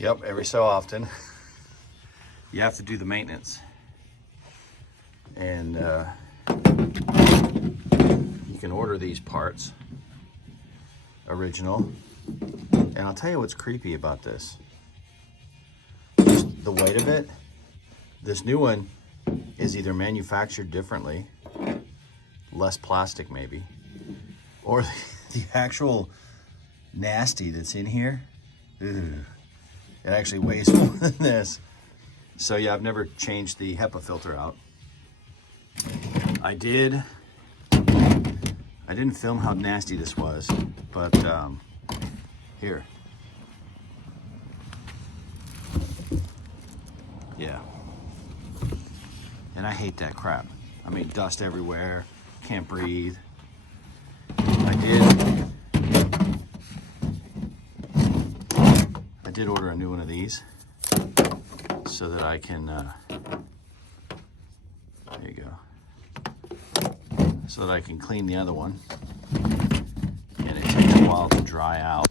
Yep, every so often you have to do the maintenance. And you can order these parts, original. And I'll tell you what's creepy about this. Just the weight of it. This new one is either manufactured differently, less plastic maybe, or the actual nasty that's in here, it actually weighs more than this. So yeah, I've never changed the HEPA filter out. I didn't film how nasty this was, but here. Yeah. And I hate that crap. I mean, dust everywhere, can't breathe. I did order a new one of these so that I can, there you go, so that I can clean the other one. And it takes a while to dry out.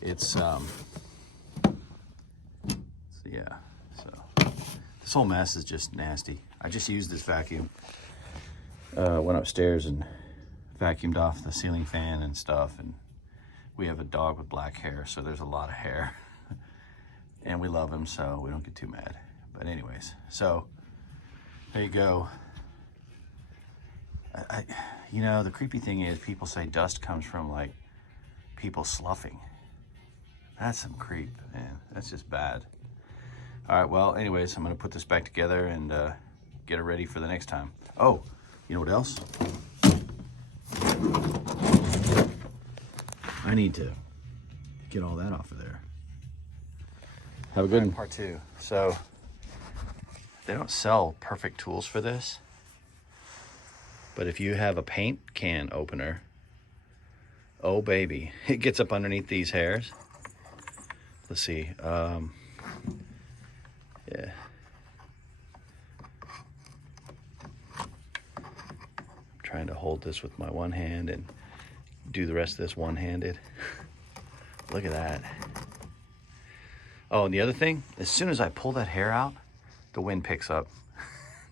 It's, so yeah, so this whole mess is just nasty. I just used this vacuum, went upstairs and vacuumed off the ceiling fan and stuff, and we have a dog with black hair, so there's a lot of hair. And we love him, so we don't get too mad. But anyways, so there you go. You know, the creepy thing is people say dust comes from like people sloughing. That's some creep, man. That's just bad. All right, well, anyways, I'm gonna put this back together and get it ready for the next time. Oh, you know what else? I need to get all that off of there. Have a good one. Part two. So they don't sell perfect tools for this, but if you have a paint can opener, oh baby, it gets up underneath these hairs. Let's see. Yeah. I'm trying to hold this with my one hand and do the rest of this one-handed. Look at that. Oh, and the other thing, as soon as I pull that hair out, the wind picks up.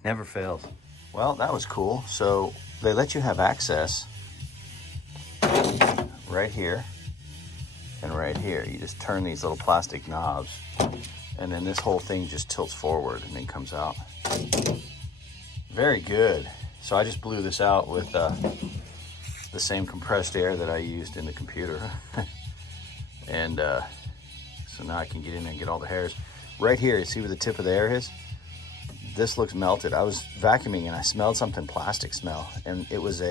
Never fails. Well, that was cool. So they let you have access right here and right here. You just turn these little plastic knobs, and then this whole thing just tilts forward and then comes out. Very good. So I just blew this out with the same compressed air that I used in the computer. And so now I can get in there and get all the hairs. Right here, you see where the tip of the air is? This looks melted. I was vacuuming and I smelled something plastic smell. And it was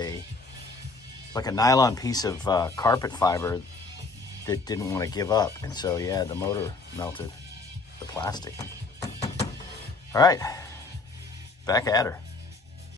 like a nylon piece of carpet fiber that didn't want to give up. And so yeah, the motor melted the plastic. All right, back at her.